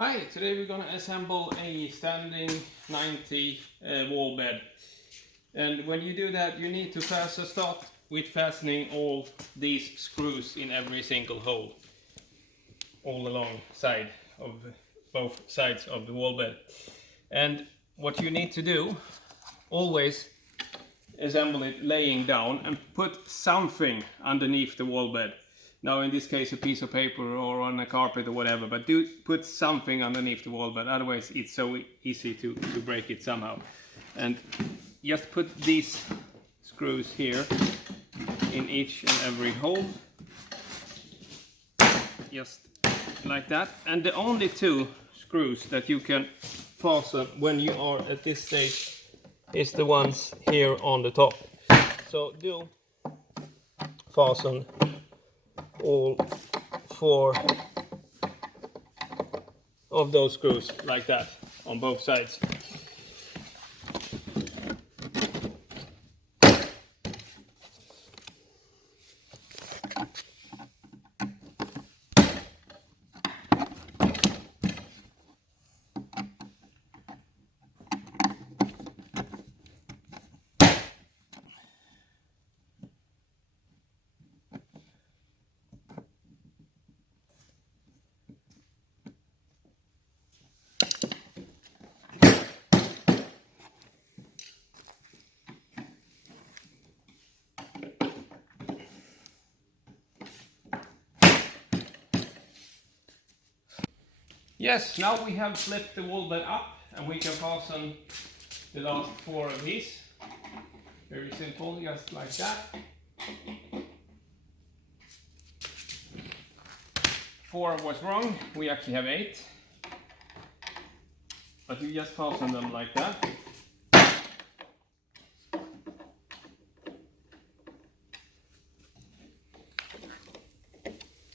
Hi, today we're gonna assemble a standing 90 wall bed. And when you do that, you need to start with fastening all these screws in every single hole, all along side of both sides of the wall bed. And what you need to do, always assemble it laying down and put something underneath the wall bed. Now in this case a piece of paper or on a carpet or whatever, but do put something underneath the wall bed, otherwise it's so easy to break it somehow. And just put these screws here in each and every hole, just like that. And the only two screws that you can fasten when you are at this stage is the ones here on the top. So do fasten all 4 of those screws like that on both sides. Yes, now we have flipped the wall bed up and we can fasten the last 4 of these. Very simple, just like that. 4 was wrong, we actually have 8. But you just fasten them like that.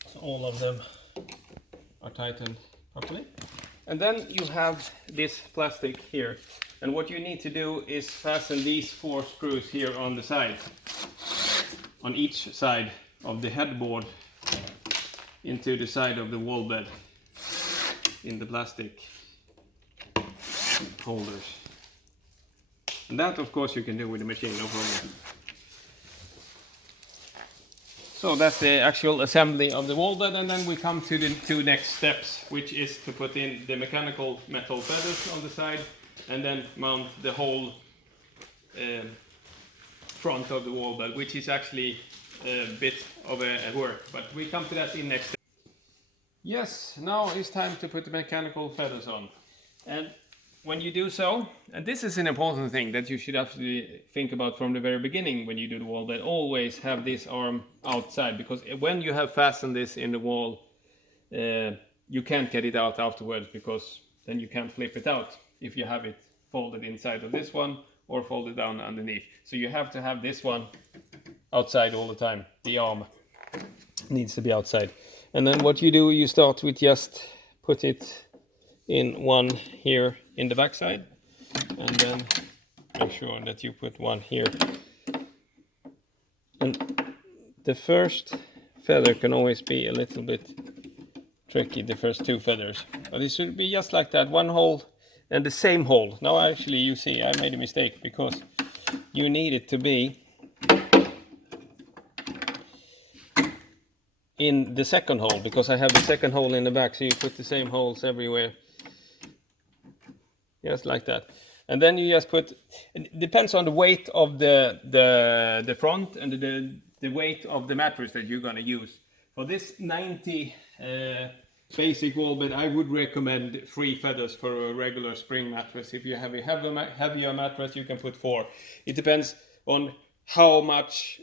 So all of them are tightened properly. And then you have this plastic here. And what you need to do is fasten these 4 screws here on the side, on each side of the headboard, into the side of the wall bed, in the plastic holders. And that of course you can do with the machine, no problem. So that's the actual assembly of the wall bed, and then we come to the 2 next steps, which is to put in the mechanical metal feathers on the side and then mount the whole front of the wall bed, which is actually a bit of a work, but we come to that in next step. Yes, now it's time to put the mechanical feathers on. And when you do so, and this is an important thing that you should actually think about from the very beginning when you do the wall bed, always have this arm outside, because when you have fastened this in the wall, you can't get it out afterwards, because then you can't flip it out if you have it folded inside of this one or folded down underneath. So you have to have this one outside all the time. The arm needs to be outside. And then what you do, you start with just put it in one here in the back side, and then make sure that you put one here. And the first feather can always be a little bit tricky, the first 2 feathers, but it should be just like that, one hole and the same hole. Now actually you see I made a mistake, because you need it to be in the second hole, because I have the second hole in the back, so you put the same holes everywhere. Just like that. And then you just put, it depends on the weight of the front and the weight of the mattress that you're going to use. For this 90 basic wall bed, I would recommend 3 feathers for a regular spring mattress. If you have a heavier mattress, you can put 4. It depends on how much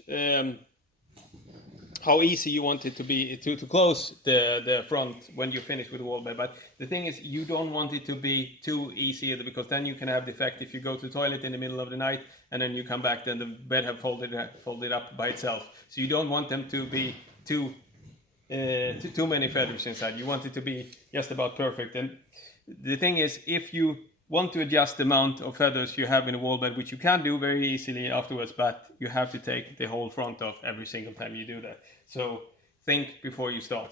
how easy you want it to be to close the front when you finish with the wall bed. But the thing is, you don't want it to be too easy, because then you can have the effect if you go to the toilet in the middle of the night and then you come back, then the bed have folded up by itself. So you don't want them to be too many feathers inside. You want it to be just about perfect. And the thing is, if you want to adjust the amount of feathers you have in a wall bed, which you can do very easily afterwards, but you have to take the whole front off every single time you do that. So think before you start.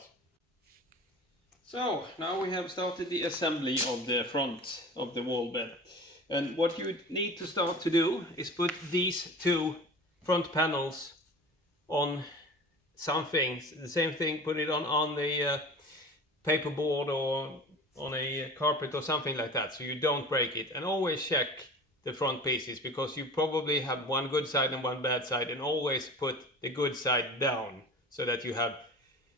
So now we have started the assembly of the front of the wall bed. And what you need to start to do is put these two front panels on something. The same thing, put it on the paperboard or on a carpet or something like that, so you don't break it. And always check the front pieces, because you probably have one good side and one bad side, and always put the good side down so that you have,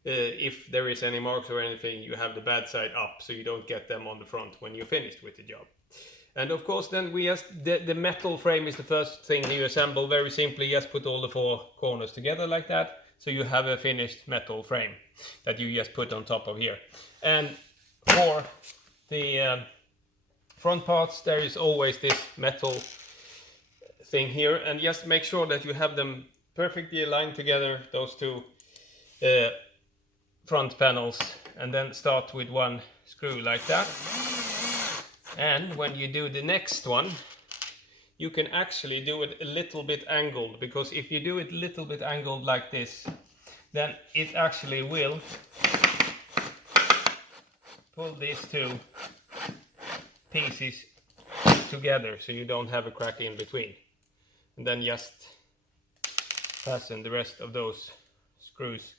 if there is any marks or anything, you have the bad side up, so you don't get them on the front when you're finished with the job. And of course then we just, the metal frame is the first thing you assemble. Very simply, just put all the four corners together like that, so you have a finished metal frame that you just put on top of here. And for the front parts, there is always this metal thing here, and just make sure that you have them perfectly aligned together, those two front panels, and then start with one screw like that. And when you do the next one, you can actually do it a little bit angled, because if you do it a little bit angled like this, then it actually will pull these two pieces together, so you don't have a crack in between. And then just fasten the rest of those screws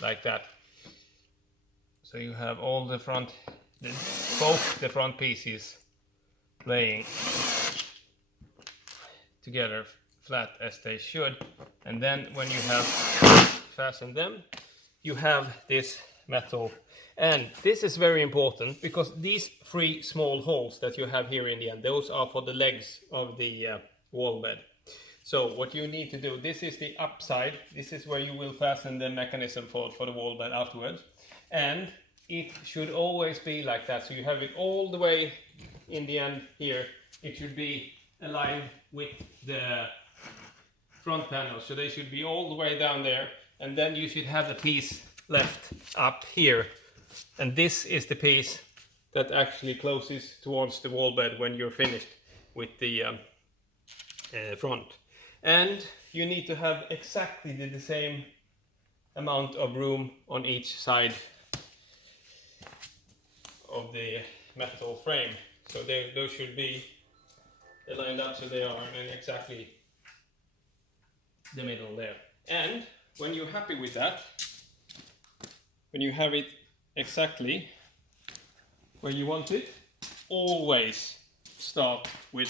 like that. So you have all the front, both the front pieces laying together flat as they should. And then when you have fastened them, you have this metal. And this is very important, because these three small holes that you have here in the end, those are for the legs of the wall bed. So what you need to do, this is the upside, this is where you will fasten the mechanism for the wall bed afterwards. And it should always be like that, so you have it all the way in the end here. It should be aligned with the front panel, so they should be all the way down there, and then you should have the piece left up here. And this is the piece that actually closes towards the wall bed when you're finished with the front. And you need to have exactly the same amount of room on each side of the metal frame. So those should be lined up so they are in exactly the middle there. And when you're happy with that, when you have it exactly where you want it, always start with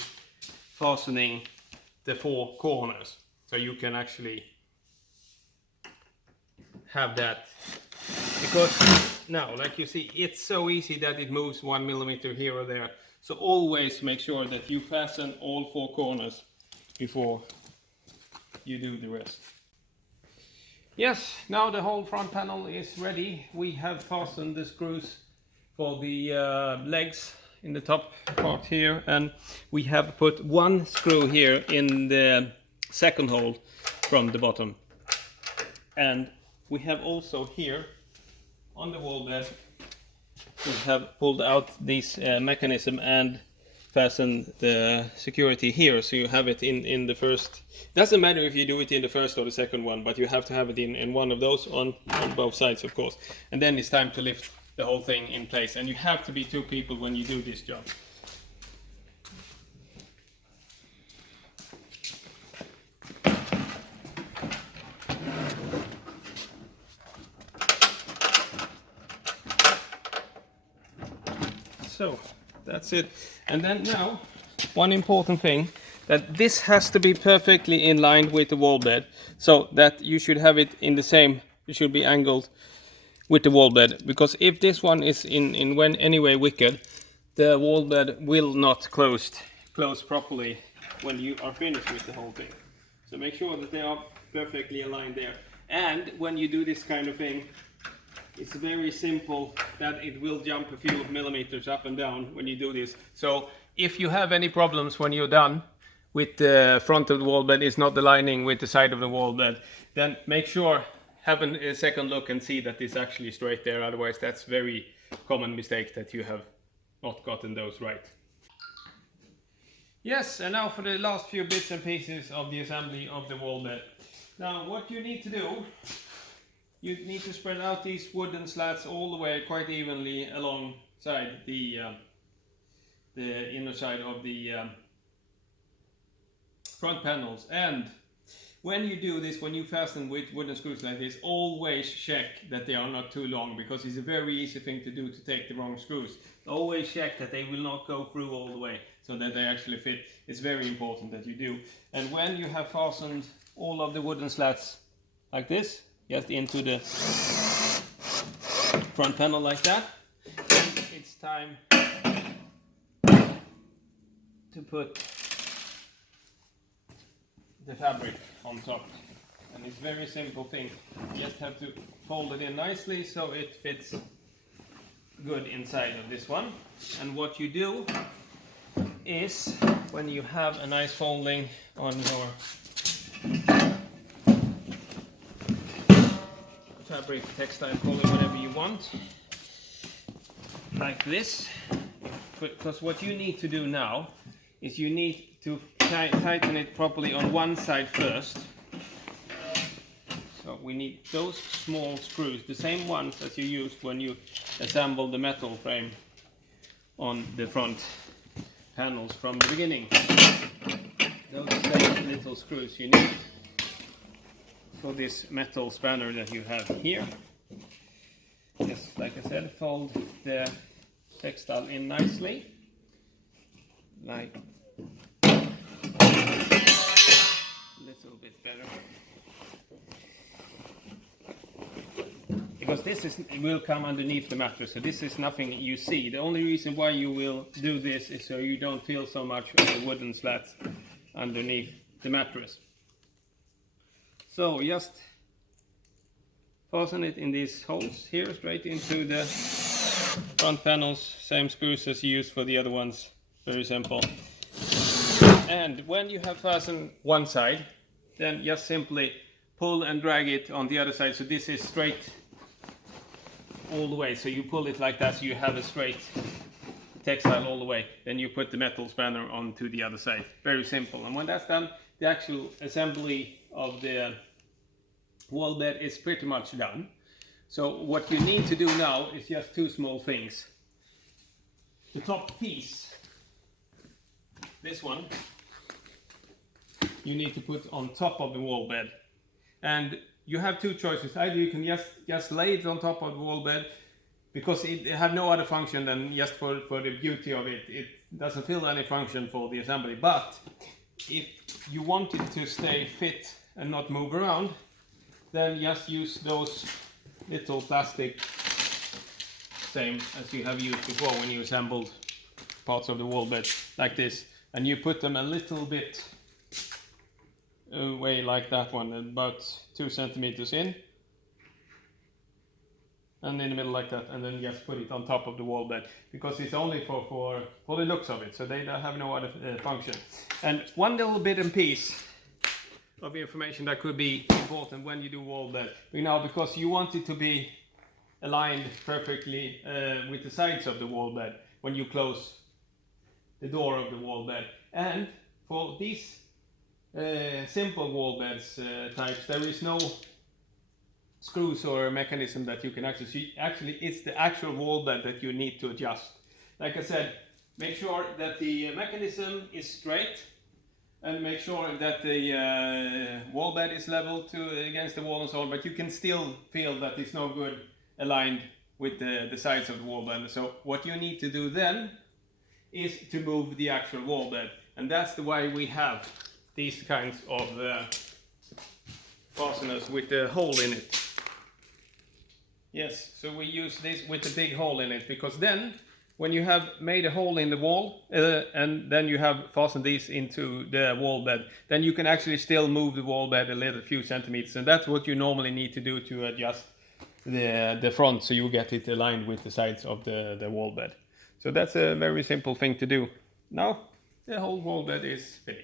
fastening the four corners, so you can actually have that. Because now, like you see, it's so easy that it moves 1 millimeter here or there. So always make sure that you fasten all four corners before you do the rest. Yes, now the whole front panel is ready. We have fastened the screws for the legs in the top part here, and we have put one screw here in the second hole from the bottom. And we have also here on the wall bed, we have pulled out this mechanism and fastened the security here, so you have it in the first. Doesn't matter if you do it in the first or the second one, but you have to have it in one of those on both sides, of course. And then it's time to lift the whole thing in place, and you have to be two people when you do this job. So that's it. And then now, one important thing, that this has to be perfectly in line with the wall bed, so that you should have it in the same, it should be angled with the wall bed, because if this one is in any way wicked, the wall bed will not close properly when you are finished with the whole thing. So make sure that they are perfectly aligned there. And when you do this kind of thing, it's very simple that it will jump a few millimeters up and down when you do this. So if you have any problems when you're done with the front of the wall bed is not aligning with the side of the wall bed, then make sure, have a second look and see that it's actually straight there. Otherwise, that's very common mistake that you have not gotten those right. Yes, and now for the last few bits and pieces of the assembly of the wall bed. Now what you need to do you need to spread out these wooden slats all the way quite evenly alongside the inner side of the front panels. And when you do this, when you fasten with wooden screws like this, always check that they are not too long, because it's a very easy thing to do to take the wrong screws. Always check that they will not go through all the way, so that they actually fit. It's very important that you do. And when you have fastened all of the wooden slats like this, just into the front panel like that, then it's time to put the fabric on top. And it's a very simple thing. You just have to fold it in nicely so it fits good inside of this one. And what you do is, when you have a nice folding on your fabric, textile, call it whatever you want, like this, because what you need to do now is you need to tighten it properly on one side first. So we need those small screws, the same ones as you used when you assembled the metal frame on the front panels from the beginning. Those same little screws you need for this metal spanner that you have here. Just like I said, fold the textile in nicely, like a little bit better, because this will come underneath the mattress, so this is nothing you see. The only reason why you will do this is so you don't feel so much of the wooden slats underneath the mattress. So just fasten it in these holes here, straight into the front panels, same screws as you used for the other ones. Very simple. And when you have fastened one side, then just simply pull and drag it on the other side, so this is straight all the way. So you pull it like that, so you have a straight textile all the way. Then you put the metal spanner onto the other side. Very simple. And when that's done, the actual assembly of the wall bed is pretty much done. So what you need to do now is just two small things. The top piece, this one, you need to put on top of the wall bed. And you have two choices. Either you can just lay it on top of the wall bed, because it have no other function than just for the beauty of it. It doesn't fill any function for the assembly. But if you want it to stay fit and not move around, then just use those little plastic, same as you have used before when you assembled parts of the wall bed, like this. And you put them a little bit away, like that one, about 2 centimeters in, and in the middle like that, and then just put it on top of the wall bed, because it's only for the looks of it, so they have no other function. And one little bit and piece of information that could be important when you do wall bed, because you want it to be aligned perfectly with the sides of the wall bed when you close the door of the wall bed. And for these simple wall beds types, there is no screws or a mechanism that you can access. Actually, it's the actual wall bed that you need to adjust. Like I said, make sure that the mechanism is straight, and make sure that the wall bed is level against the wall and so on, but you can still feel that it's no good aligned with the sides of the wall bed. So what you need to do then is to move the actual wall bed, and that's the why we have these kinds of fasteners with the hole in it. Yes, so we use this with the big hole in it, because then when you have made a hole in the wall and then you have fastened these into the wall bed, then you can actually still move the wall bed a few centimeters, and that's what you normally need to do to adjust the front, so you get it aligned with the sides of the wall bed. So that's a very simple thing to do. Now the whole wall bed is finished.